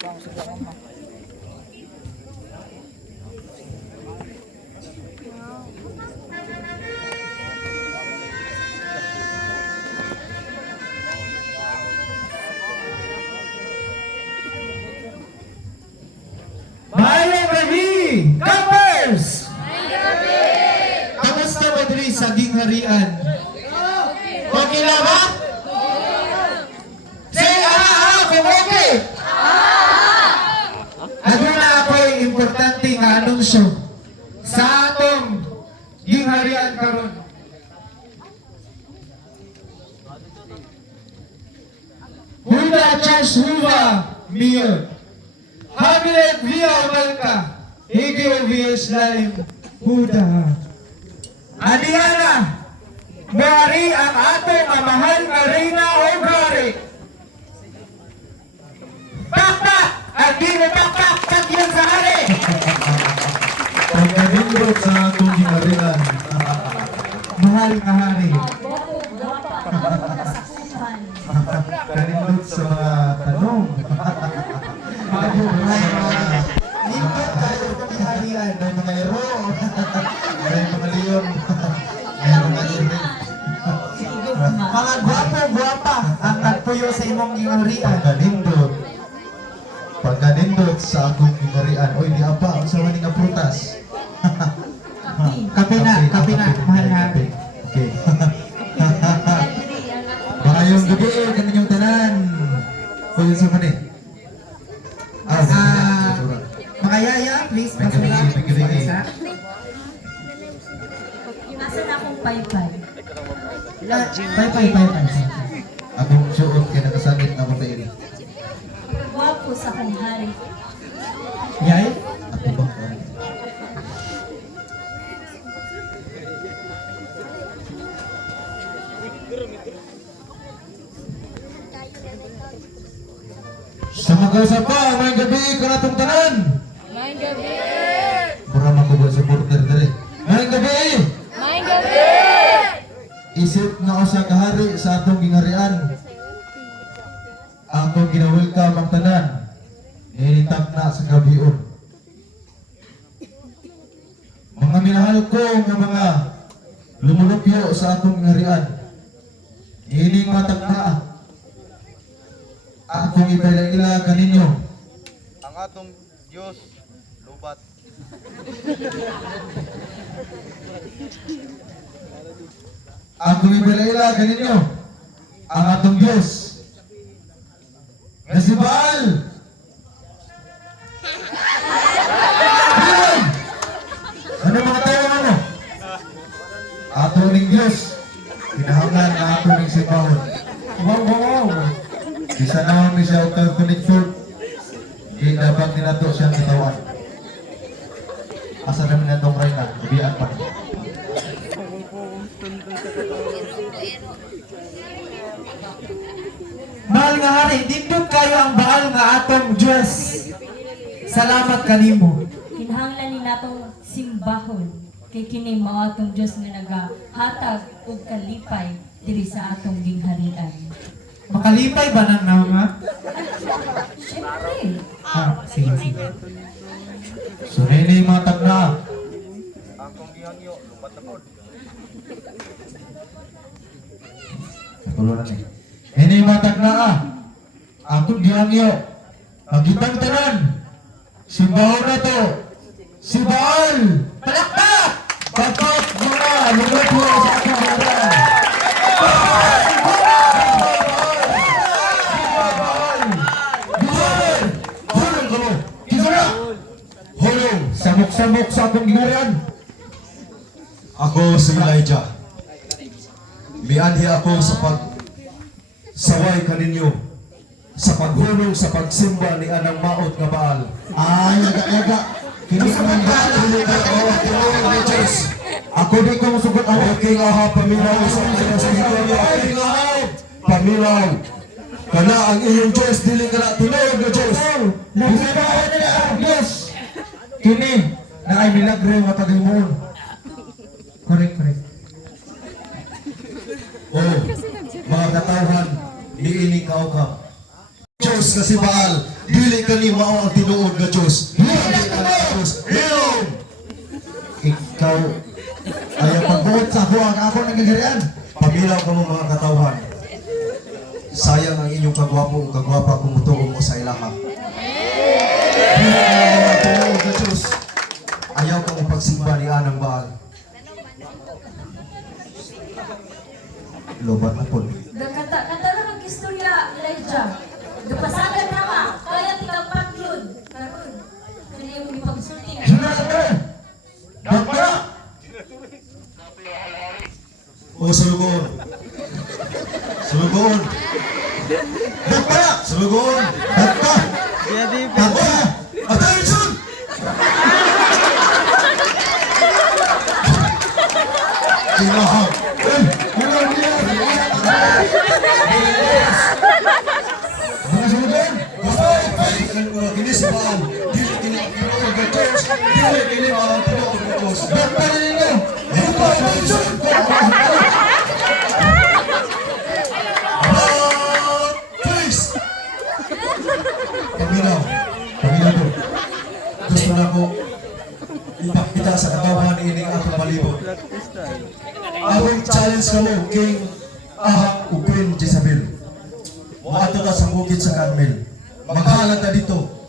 Mayang gabi, Campers! Kamusta mo diri sa gingharian? Okay lang ba? Say kung okay! Aduna ako'y importante nga anunsyo sa atong gingharian karon. Huda Church Huva Mayor Hamlet Via Malka Higyo VS Live Huda Adiana Gari ang atong mahal nga reyna o gari. Pakpak! At di mo pakpak pagyan sa hari! Pagkabindot sa atong ginarian. Mahal nga hari. Kanindot sa mga tanong. Lingkod tayo ng harian. May mga ero. May mga leon. May mga irin. Mga gwapo-gwapa ang nagpuyo sa imong gingharian. Pagkanindot sa akong ginarian. Oy, di apa, ang sawa ni nga prutas. Kape na, mahal hari. Okay. Maayong gabi, kaninyong tanan. Kuya sa mani. Mga yaya, please, May gabi, may gabi. Asa na akong paypay? Bye. Akong suot kaya nakasagit na akong tairi. Gwapo sa akong hari. Yay? Ako ba? Sa mag-usap pa, may gabi ka na itong tanan. May gabi! Para makuha sa border dali. May gabi! May gabi! Isip na ako sa kahari sa atong gingharian. Atong ginawelcome ang tanan. Initap na sa gabion. Mga minahal ko nga mga lumulupyo sa atong gingharian. Ining matag na akong ipaila kaninyo. Ang atong Diyos lubat. Akong ipaila kaninyo ang atong Diyos na si Baal. Ayun! Ano mga tayo mo? Ato ning Diyos kinahanglan na ato ning sibahon. Wow. Bisa naman may siya connector. Di dapat ninato siyang kitawan. Asa naman na itong reyna, ibian pa. Mahal nga hari, dindot kayo ang Baal nga atong Diyos. Salamat kanimo. Kinahanglan ni natong simbahon kay kini mao atong Dios nga nagahatag og kalipay diri sa atong gingharian. Makalipay ba ng nga? Syempre, Sige. So nini matag na. Ang kong gihangyo lubat na pod. Tulo na ni. Nini matag na Atong gihangyo. Magitang tanan. Simbahon na to. Si Baal. Palakpak! Batok mga lumulupyo sa atong gingharian. Samok-samok sa akong gingharian. Ako si Elijah. Mianhi ako sa pagsaway kaninyo sa paghulog sa pagsimba ni anang maot nga Baal. Ay, yaga. Kini sa mga Ako di ko masugot ako. Okay nga ha, paminaw sa mga sa historia. Okay nga ha, paminaw. Kana ang iyong Diyos, dili ka na tinawag na Diyos. Nagsabahan nila ang Diyos. Kini na ay milagro nga paghimuon. Correct. Oh, mga katawan, niini ka. Diyos Diyos nga si Baal, dili kani mao ang tinuod nga Diyos. Dili kani ang Diyos. Hilom! Ikaw, ayaw pagbuot sa ako nagagarian. Pamilaw ka mo mga katawhan. Sayang ang inyong kagwapo o kagwapa kung mutuo mo sa ilaha. Dili kani mao ang tinuod nga Diyos. Ayaw ka mo pagsimba ni Anang Baal. Lobat na po. Kanta na kang istorya, Elijah. Gapasagan naman, kaya tikang pagyod. Karoon, kaya yung ipagsulti nga. Dagpara! O sulugon. Sulugon. Dagpara! Sulugon. Dagpa! Dagpa! Attention! Kinahang! Mga sulugan! Kini si Baal, dili kini ang tinuod nga Diyos, dili kini mao ang tinuod nga Diyos. Dagpa na ninyo! Ito ang attention! Please! Paminaw. Pamilya po. Gusto na ko ipakita sa katawan ni ining atong palibot. Akong challenge ka mo, King Ahab o Queen Jezebel. Maato ta sa bukid sa Carmel. Maghalag na dito.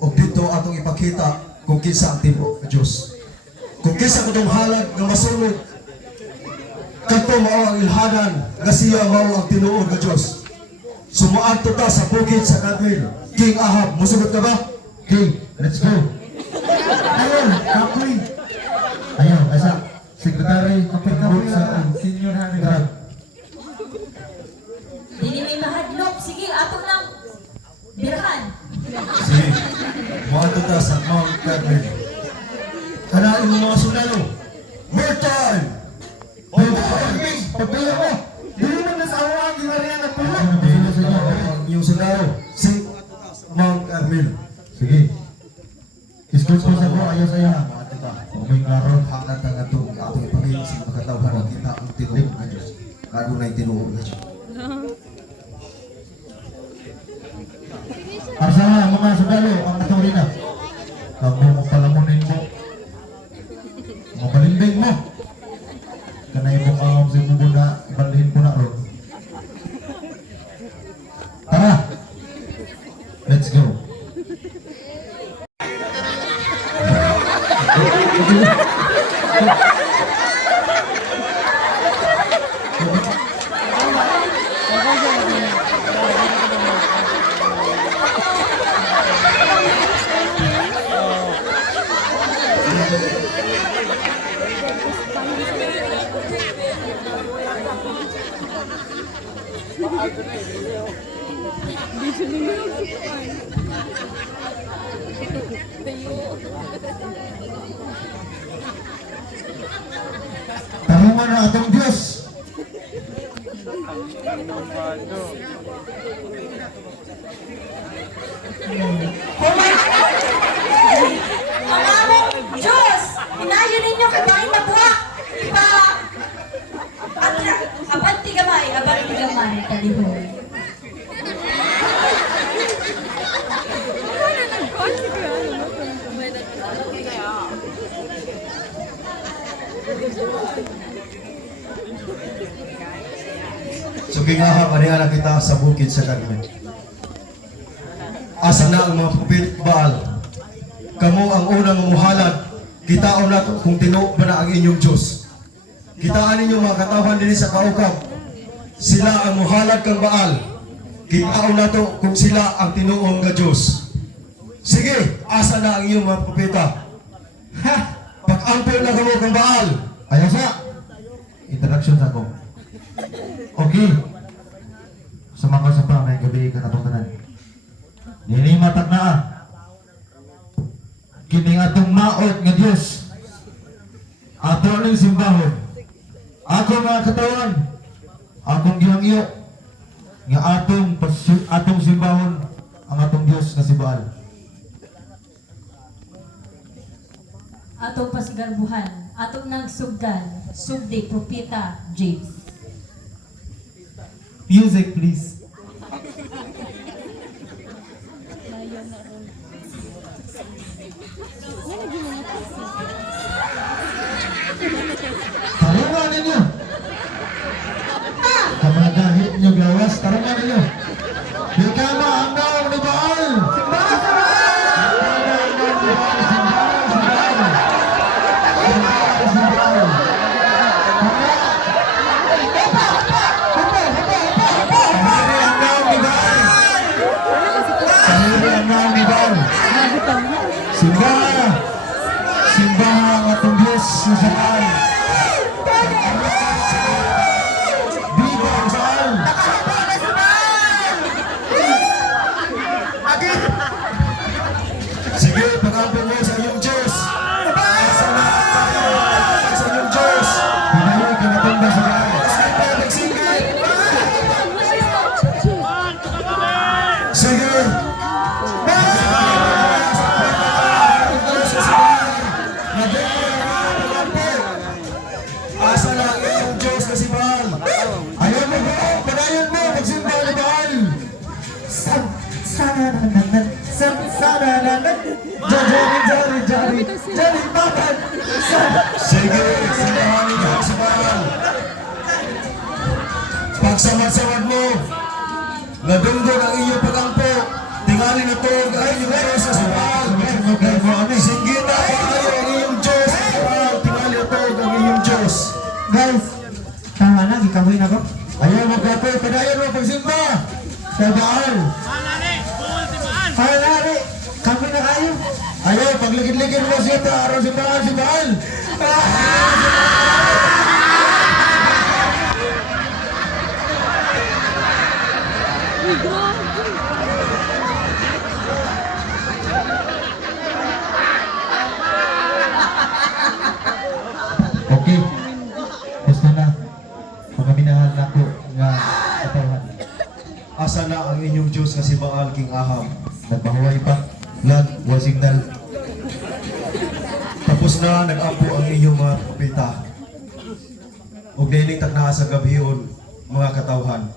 O dito atong ipakita kung kinsa ang tibo ng Diyos. Kung kinsa ko itong halag na masunod, kanto mao ang ilhanan nga siya mao ang tinuod ng Diyos. Sumaadto ta sa bukid sa Carmel. King Ahab, musugot ka ba? Okay, let's go. Ayun, kapoy. Ayun, asa. Secretary, kapit-kapit sa senior hanigan. Dili may mahadlok, sige, atong lang birahan. Sige, muadto ta sa Mount Carmel. Kanain mo mga sundalo. More time! Pagpila mo. Dili mo na sa awang ginarian at pula. Ang iyong sundalo, si Mount Carmel. Sige. Iskot ko sa ko, ayaw saya. Uming karon. Hanggang nga ito, atong ipangin sa makatawhan ang kita ang tinuod ng Diyos. Kago na tinuod ng Diyos. Asa nga mga sundalo, ang atong rina. Kamu mo palamunin mo. Mabalimbing mo. Kanay mo ang si Bubo na ibalhin ko na ron. Tara. Let's go. Tarungan na atong Diyos. Ang among Diyos, inayo ninyo kay Baring Mabuak. Iba, abanti gamay, talihon. So kingaha manihala kita sa bukid sa Carmel. Asa na ang mga prophet Baal? Kamo ang unang muhalad. Kitaon na kung tinuod ba na ang inyong Diyos. Kitaan ninyo mga katawhan din sa kaukab. Sila ang muhalad kang Baal. Kitaon na to kung sila ang tinuod nga Diyos. Sige, asa na ang inyong mga propeta? Ha! Pag-ampel na kamo kang Baal. Ayaw sa. Introduction sa ako. Okay. Sa mga kasama may gabi ka natungtanan. Nilimatag na. Kining atong maot nga Diyos. Ato ning simbahon. Ako mga katawan. Akong gihangyo. Nga atong simbahon ang atong Diyos nga si Baal. Atong pasigarbuhan, atong nang sugdan, sugdi, propeta, James. Music please. Tarungan ninyo. Kamanagahit nyo gawas, tarungan ninyo. Di ka maanggaw ni Baal. Simba ang atong Diyos sa Baal. Bigo ang Baal. Sige, pag-ampun mo sa iyong Diyos. Asa na tayo sa iyong Diyos. Pinayoy ka na tumba sa Baal. Sige. Sige. Asa na ang iyong Diyos na si Baal? Ayaw mo ba? Panayon mo, magsimba ni Baal. Sige, samahan niyo si Baal. Pagsamad-samad mo, nadunggod ang iyong pagampo. Tingali na to ang iyong Diyos na si Baal. Sige na kayo ang iyong Diyos na si Baal. Tingali na to ang iyong Diyos. Guys, tama na, gikamoy na ko. Ayaw mo kapoy, padayon mo pagsimba sa Baal. Palari, kamoy na kayo. Ayaw, pagligid-ligid mo siya ta, araw si Baal, si Baal. Okay, basta na. Pagkaminahan na ko nga katawan. Asa na ang inyong Diyos nga si Baal King Ahab? Nagbahuay pa. Lag, wall signal. Tapos na nag-ampo ang inyong mga propeta. Ug dining takna sa gabihon, mga katawhan.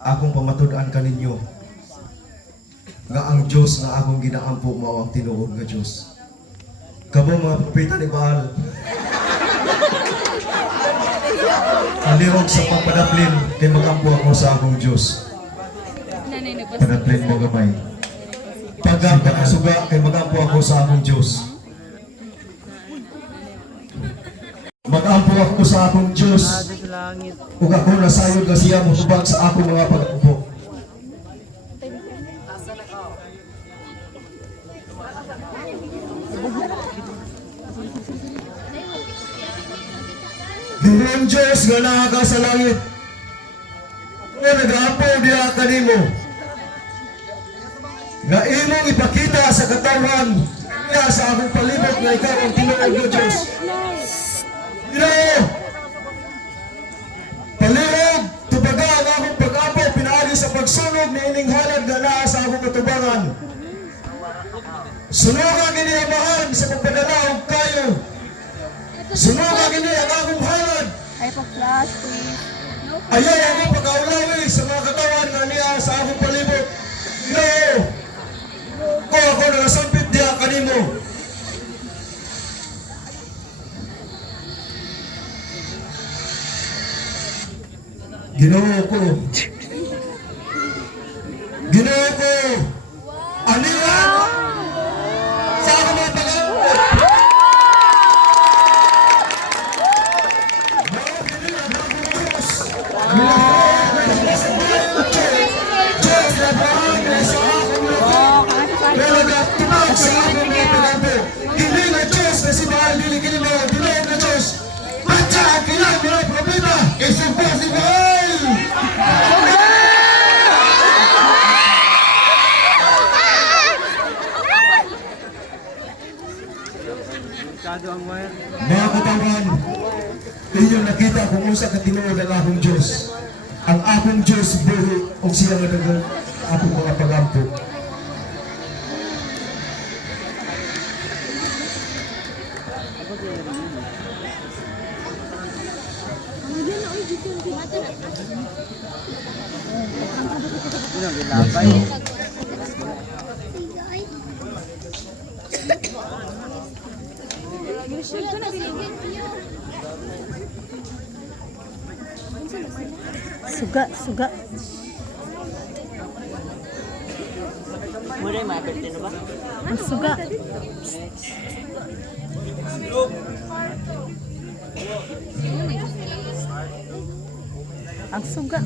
Akong pamatud-an kaninyo nga ang Diyos nga akong ginaampo mao ang tinuod nga Diyos. Kamo mga propeta ni Baal. Alirog sa pagpadaplin kay magampo ako sa akong Diyos. Panaplin mo gamay. Paggampo ang suga kay magampo ako sa akong Diyos. Magampo ako sa akong Diyos. Ug ako nasayod nga siya musubag sa akong mga pagampo. Durong Diyos nga nakaka sa langit, nga nag-aampo diya kanimo, nga imong ipakita sa katawan nga sa akong palibot nga ikaw ang tinuod nga Diyos. Ginoo, palihog, tubaga ang akong pag-apo, pinaagi sa pagsunog ni ining halad nga naa sa akong katubangan. Sunugan gini ang mahal sa pagpadala og kayo. Sunugan gini ang akong halad. Flash, please. Ayaw ako pag-aulawi sa mga katawan nga niya sa akong palibot. Ginoo, ko ako nagasampit diya kanimo. Ginoo ko. Ginoo ko. Aniwan sa akong mga pag-aulawi. Mga katawan, inyong nakita kung usa ka tinuod ang akong Diyos. Ang akong Diyos buhi o siya nga dagang akong mga pagampo. Let's go. Suga, suga. Ang suga. Ang suga.